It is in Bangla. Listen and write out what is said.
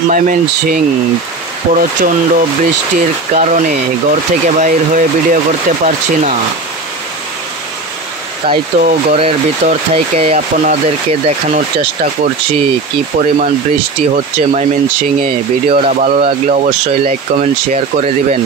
ময়মনসিংহ প্রচণ্ড বৃষ্টির কারণে ঘর থেকে বাইর হয়ে ভিডিও করতে পারছি না, তাই তো ঘরের ভিতর থেকে আপনাদেরকে দেখানোর চেষ্টা করছি কি পরিমাণ বৃষ্টি হচ্ছে ময়মনসিংহে। ভিডিওটা ভালো লাগলে অবশ্যই লাইক কমেন্ট শেয়ার করে দিবেন।